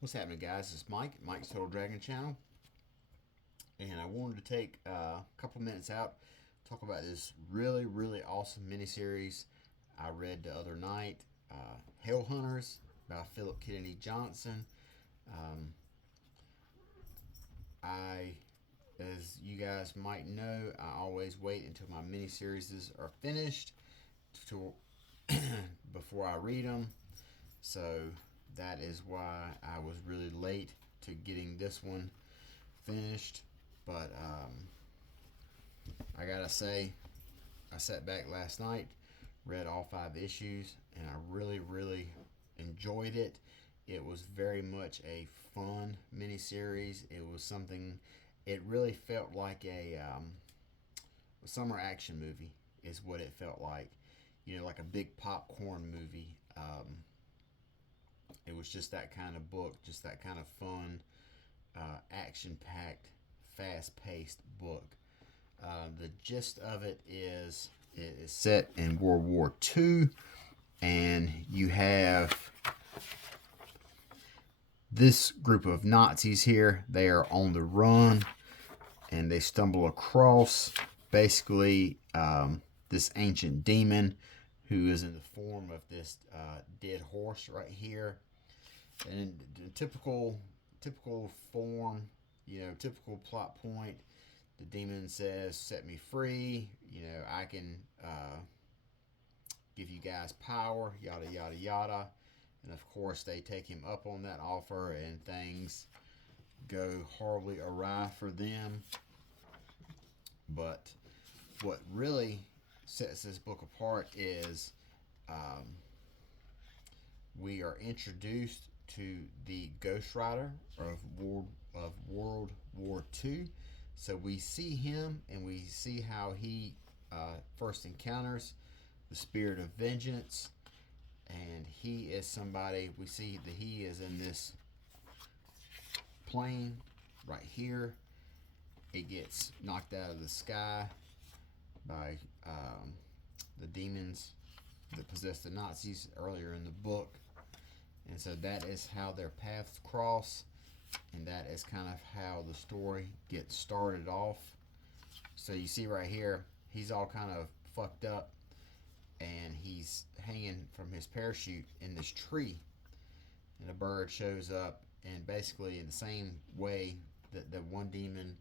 What's happening, guys? It's Mike's Total Dragon Channel, and I wanted to take a couple minutes out talk about this really awesome miniseries I read the other night, Hellhunters by Philip Kennedy Johnson. Um, I, as you guys might know, I always wait until my miniseries are finished to before I read them. So that is why I was really late to getting this one finished. But I gotta say, I sat back last night, read all 5 issues, and I really enjoyed it. It was very much a fun miniseries. It was something. It really felt like a summer action movie, is what it felt like. You know, like a big popcorn movie. It was just that kind of book, just that kind of fun, action-packed, fast-paced book. The gist of it is set in World War II, and you have this group of Nazis here. They are on the run, and they stumble across basically this ancient demon who is in the form of this dead horse right here. And in typical form, typical plot point, the demon says, "Set me free. I can give you guys power." Yada yada yada. And of course, they take him up on that offer, and things go horribly awry for them. But what really sets this book apart is we are introduced to the Ghost Rider of World War II. So we see him, and we see how he first encounters the spirit of vengeance. And he is somebody, we see that he is in this plane right here. It gets knocked out of the sky by the demons that possessed the Nazis earlier in the book. And so that is how their paths cross, and that is kind of how the story gets started off. So you see right here, he's all kind of fucked up, and he's hanging from his parachute in this tree, and a bird shows up, and basically in the same way that the one demon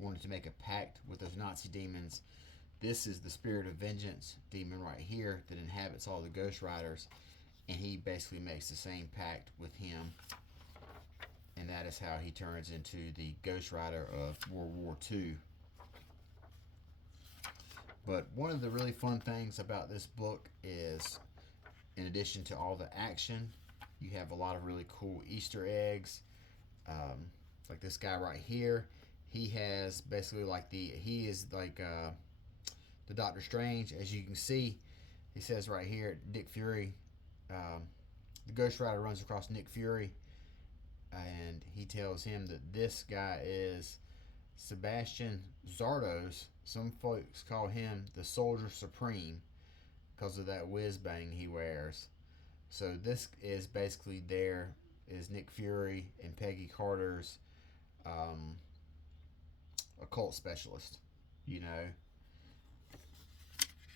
wanted to make a pact with those Nazi demons, this is the spirit of vengeance demon right here that inhabits all the Ghost Riders, and he basically makes the same pact with him, and that is how he turns into the Ghost Rider of World War II. But one of the really fun things about this book is, in addition to all the action, you have a lot of really cool Easter eggs. Like this guy right here, he has basically he is like the Doctor Strange. As you can see, he says right here, Nick Fury. The Ghost Rider runs across Nick Fury, and he tells him that this guy is Sebastian Zardos. Some folks call him the Soldier Supreme because of that whiz bang he wears. So this is basically Nick Fury and Peggy Carter's occult specialist, you know.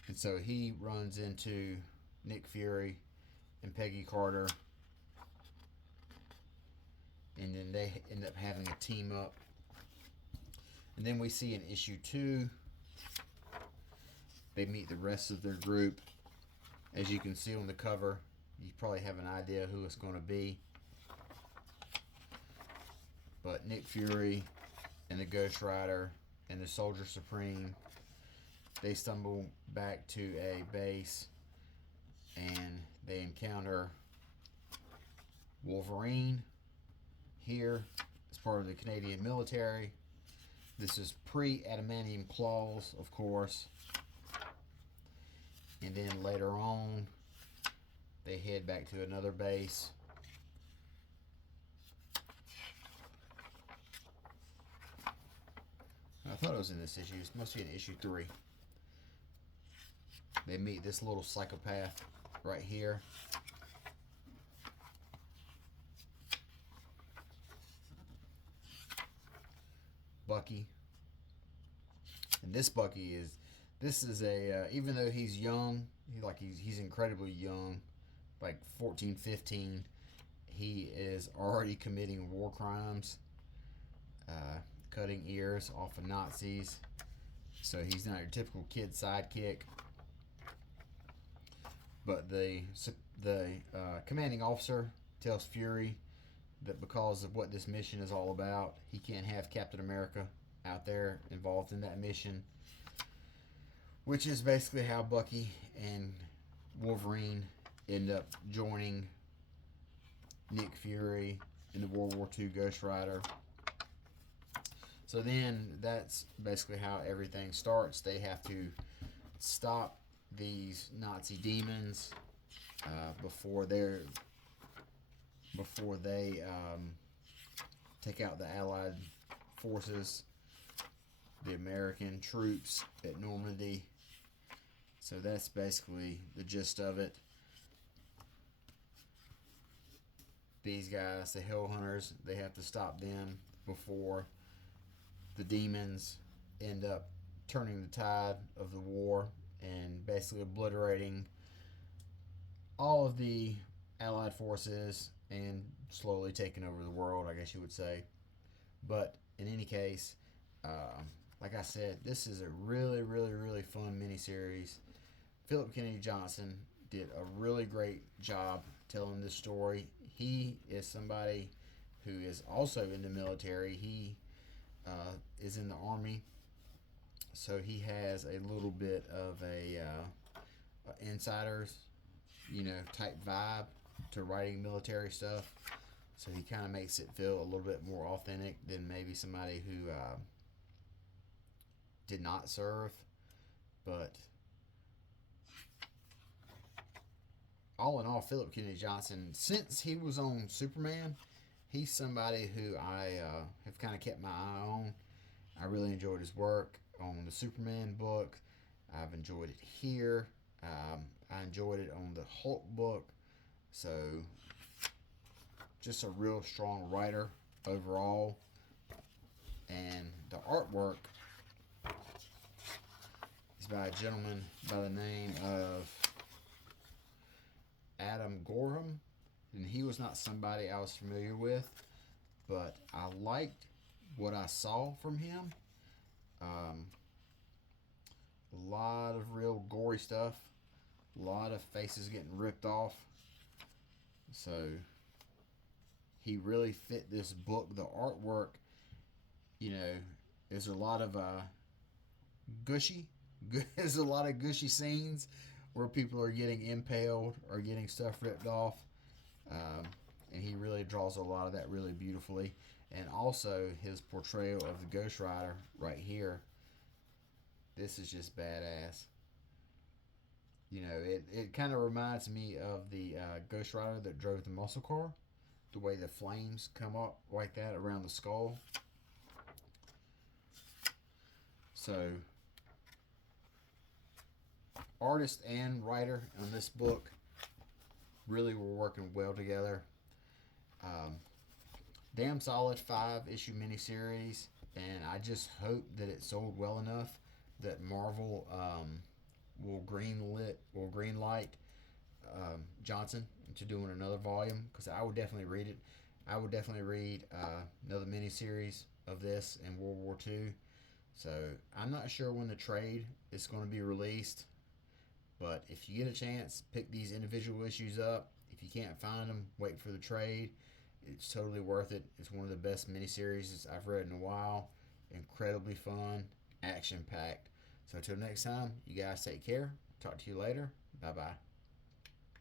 And so he runs into Nick Fury and Peggy Carter, and then they end up having a team up. And then we see in issue 2, they meet the rest of their group. As you can see on the cover, you probably have an idea who it's going to be. But Nick Fury and the Ghost Rider and the Soldier Supreme, they stumble back to a base, and they encounter Wolverine here as part of the Canadian military. This is pre-adamantium claws, of course. And then later on, they head back to another base. I thought it was in this issue. It must be in issue 3. They meet this little psychopath right here. Bucky. And this is a even though he's young, he's incredibly young, like 14, 15. He is already committing war crimes, cutting ears off of Nazis. So he's not your typical kid sidekick. But the commanding officer tells Fury that because of what this mission is all about, he can't have Captain America out there involved in that mission, which is basically how Bucky and Wolverine end up joining Nick Fury in the World War II Ghost Rider. So then that's basically how everything starts. They have to stop these Nazi demons before they take out the Allied forces, the American troops at Normandy. So that's basically the gist of it. These guys, the Hellhunters, they have to stop them before the demons end up turning the tide of the war and basically obliterating all of the Allied forces and slowly taking over the world, I guess you would say. But in any case, like I said, this is a really, really, really fun miniseries. Philip Kennedy Johnson did a really great job telling this story. He is somebody who is also in the military. He is in the Army, so he has a little bit of a insiders, type vibe to writing military stuff. So he kind of makes it feel a little bit more authentic than maybe somebody who did not serve. But all in all, Philip Kennedy Johnson, since he was on Superman, he's somebody who I have kind of kept my eye on. I really enjoyed his work on the Superman book. I've enjoyed it here. I enjoyed it on the Hulk book. So, just a real strong writer overall. And the artwork is by a gentleman by the name of Adam Gorham. And he was not somebody I was familiar with, but I liked what I saw from him. A lot of real gory stuff, a lot of faces getting ripped off. So he really fit this book. The artwork, there's a lot of gushy. There's a lot of gushy scenes where people are getting impaled or getting stuff ripped off. And he really draws a lot of that really beautifully. And also his portrayal of the Ghost Rider right here. This is just badass. It kind of reminds me of the Ghost Rider that drove the muscle car. The way the flames come up like that around the skull. So, artist and writer on this book really were working well together. Damn solid 5-issue miniseries, and I just hope that it sold well enough that Marvel will greenlight Johnson into doing another volume, because I would definitely read it. I would definitely read another miniseries of this in World War II. So I'm not sure when the trade is going to be released, but if you get a chance, pick these individual issues up. If you can't find them, wait for the trade. It's totally worth it. It's one of the best miniseries I've read in a while. Incredibly fun, action-packed. So until next time, you guys take care. Talk to you later. Bye-bye.